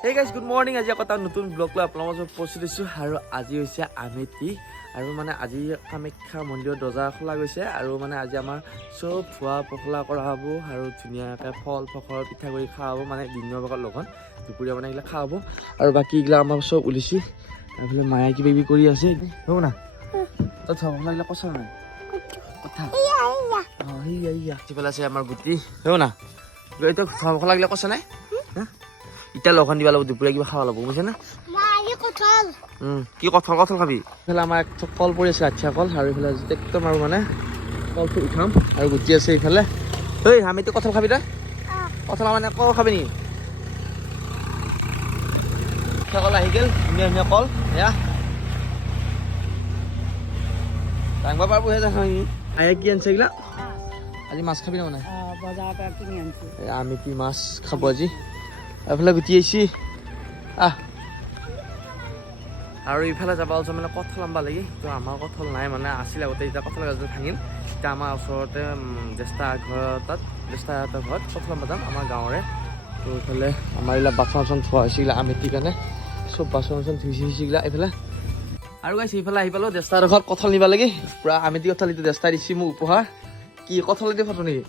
Hey guys, good morning. আজি আকৌ এটা নতুন ব্লগ লৈ আপোনালোকৰ ওচৰত উপস্থিত হৈছোঁ আৰু আজি হৈছে আমেতি আৰু মানে আজি কামাখ্যা মন্দিৰৰ দৰ্জা খোলা গৈছে আৰু মানে আজি আমাৰ চব ধোৱা পখলা কৰা হ'ব আৰু ধুনীয়াকৈ ফল ফখৰ পিঠা কৰি খোৱা হ'ব মানে দিনৰ ভাগত লগত দুপৰীয়া মানে এইবিলাক খোৱা হ'ব আৰু বাকী এইগিলা আমাৰ চব ওলিছোঁ এইফালে মায়ে কিবা কিবি কৰি আছে হ'ব না তই ধোৱা পখলাগিলা কচা নাই কথা অঁ সেয়া সিফালে আছে আমাৰ গুটি হ'ব না এইটো ধোৱা পখলাগিলা কচা নাই ইটা লখন দিবা লাগিব দুপৰীয়া কিবা খাব লাগিব বুজিছে না কি কঁঠাল কঁঠাল খাবি এইফালে আমাৰ কল পৰি আছে আঠিয়া কল আৰু এইফালে একদম আৰু মানে কলটো উঠাম আৰু গুটি আছে এইফালে ঐ আমিতো কঁঠাল খাবি তই কঁঠাল মানে কল খাবি নেকি কল আহি গ'ল ধুনীয়া ধুনীয়া কল এয়া ডাঙৰ পাৰবোৰহে দেখা নেকি আয়া কি আনিছে এইগিলা আজি মাছ খাবি মানে বজাৰৰ পৰা কিনি আনিছো আমি কি মাছ খাব আজি এইফালে গুটি আহিছি আৰু ইফালে যাব আছো মানে কঁঠাল আনবা লাগি তো আমাৰ কঁঠাল নাই মানে আছিল আগতে এতিয়া কঁঠাল গাছটো ভাঙিল এতিয়া আমাৰ ওচৰতে জ্যেষ্ঠা জ্যেষ্ঠাহঁতৰ ঘৰত কঁঠাল আনবা যাম আমাৰ গাঁৱৰে তো এইফালে আমাৰ এইবিলাক বাচন চাচন থোৱা হৈছিলা আমেতিৰ কাৰণে চব বাচন চাচন ধুইছে হৈছিলা এইফালে আৰু গাইছে এইফালে আহি পালোঁ জ্যেষ্ঠাহঁতৰ ঘৰত কঁঠাল নিবা লাগি পূৰা আমেতি কঁঠাল এইটো জ্যেষ্ঠাই দিছে মোক উপহাৰ কি কঁঠাল দি ফটো নেকি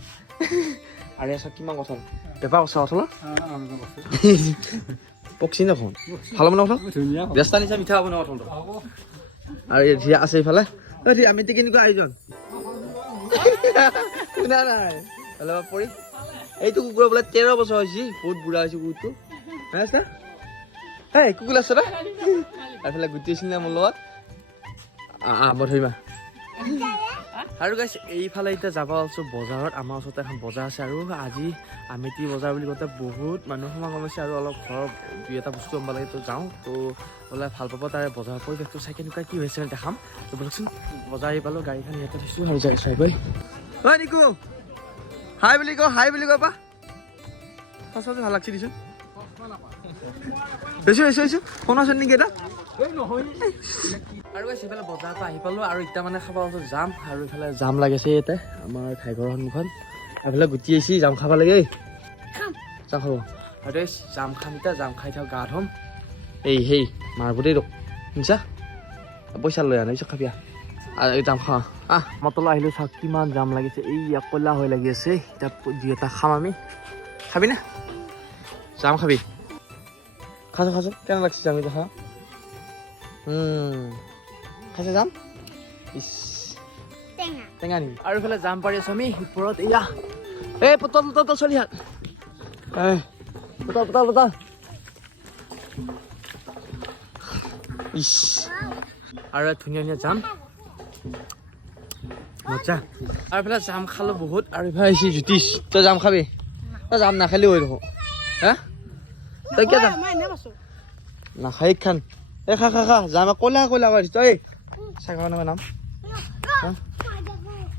আৰে আছা কিমান কঁঠাল বেপাৰ কৈছা কঁঠালৰ পকচি নখন ভাল মানে কঁঠাল জ্যেষ্ঠা নিচা মিঠা হ'ব ন কঁঠালটো আৰু এতিয়া আছে এইফালে আমেতি কেনেকুৱা আয়োজন শুনা নাই অলপ পৰি এইটো কুকুৰ বোলে 13 বছৰ হৈছে বহুত বুঢ়া হৈছে কুকুৰটো এই কুকুৰ আছে তই এইফালে গুটি আছিল নে মোৰ লগত মই ধৰিমা আৰু গাইছ এইফালে এতিয়া যাব আছোঁ বজাৰত আমাৰ ওচৰতে এখন বজাৰ আছে আৰু আজি আমেতি বজাৰ বুলি কওঁতে বহুত মানুহ সমাগম হৈছে আৰু অলপ ঘৰৰ দুই এটা বস্তু আনিব লাগে তো যাওঁ তো বোলে ভাল পাব তাৰে বজাৰৰ পৰিৱেশটো চাই কেনেকুৱা কি হৈছে দেখাম তো বলকচোন বজাৰ আহি পালোঁ গাড়ীখন ইয়াতে থৈছোঁ আৰু যাই চাই গৈ ঐ নিকু হাই বুলি কবা সঁচাটো ভাল লাগছে দিছোন বেছি ফোন আছে নেকি এটা আৰু সেইফালে বজাৰৰ পৰা আহি পালোঁ আৰু এতিয়া মানে খাব যাম আৰু এইফালে জাম লাগিছে ইয়াতে আমাৰ ঠাইঘৰৰ সন্মুখত এইফালে গুটি আহিছে জাম খাব লাগে জাম খাব আৰু জাম খাম এতিয়া জাম খাই থাক গা ধুম সেই মাৰবুদেই ৰ শুনিছা পইচা লৈ আনা পিছত খাবি আৰু এই জাম খাওঁ মই তলত আহিলোঁ চাওক কিমান জাম লাগিছে এই কলা হৈ লাগি আছে এতিয়া দুই এটা খাম আমি খাবি না জাম খাবি খাইছোঁ কেনে লাগছে জাম দেখা খাইছে যাম টেঙা নেকি আৰু এইফালে জাম পাৰি আছো আমি ওপৰত এয়া এই পতল চলি হাত পতল ইছ আৰু ধুনীয়া ধুনীয়া জাম মজা আৰু এইফালে জাম খালোঁ বহুত আৰু এইফালে আহিছে জ্যোতিষ তই জাম খাবি তই জাম নাখালি হৈ দেখোন হা তই কিয় যাম নাখাই খান এই খা যাম কলা কৰিছ তই চাই নাম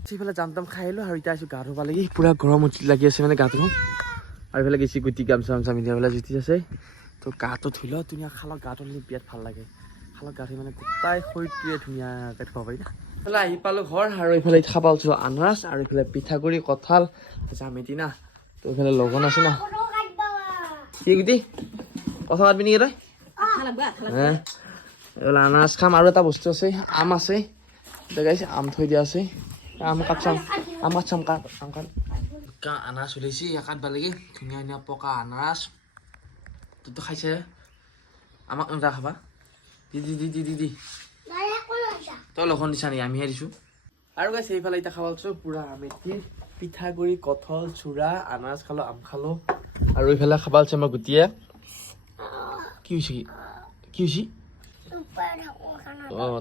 সেইফালে জাম তাম খাই আহিলোঁ আৰু এতিয়া আছোঁ গা ধুব লাগি পূৰা গৰম লাগি আছে মানে গা ধুম আৰু এইফালে গেছি গুটি গামচা মিঠা এইফালে জুতি আছে তো গাটো ধুই লওঁ ধুনীয়া খালত গাটো ধুলে বিৰাট ভাল লাগে খালত গা ধুই মানে গোটাই শৰীৰটোৱে ধুনীয়াকৈ থ'ব পাৰি এইফালে আহি পালোঁ ঘৰ আৰু এইফালে খাব পাইছোঁ আনাৰস আৰু এইফালে পিঠাগুড়ি কঁঠাল জামেতি না তো এইফালে লগন আছে না কি গুটি কথা পাতবি নেকি তই এইফালে আনাৰস খাম আৰু এটা বস্তু আছে আম আছে গাইছে আম থৈ দিয়া আছে আম কাটছাম পকা আনাৰস ওলাইছে কাটবা লাগে ধুনীয়া ধুনীয়া পকা আনাৰস তইতো খাইছে আমাক নাযা খাবা দি তই লখন দিছা নেকি আমিহে দিছোঁ আৰু গাইছে এইফালে এতিয়া খাব পাইছোঁ পূৰা আমেতি পিঠাগুড়ি কঁঠাল চুৰা আনাৰস খালোঁ আম খালোঁ আৰু এইফালে খাব আছে আমাৰ গুটিয়ে কি হৈছে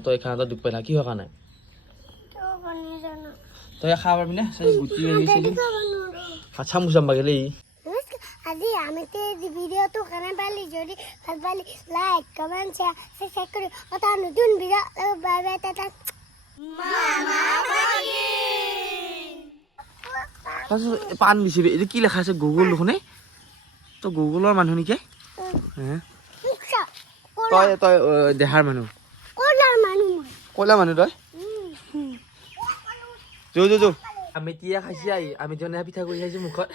তই খানা দুখ পাই কি হোৱা কাৰণে তই খাব পাৰিবি নে গুটি চাম বাগিলে আজি আমি ভিডিঅ'টো কেনে পালি যদি ভাল পালি লাইক কমেণ্ট শ্বেয়াৰ কৰি এটা নতুন ভিডিঅ' বাই বাই টাটা পাণ দিছে এইটো কি লেখা আছে গুগল দেখোন তই গুগলৰ মানুহ নেকি তই দেহাৰ মানুহ কলা মানুহ তই যৌ আমেতিয়ে খাইছে আমি পিঠা কৰি খাইছোঁ মুখত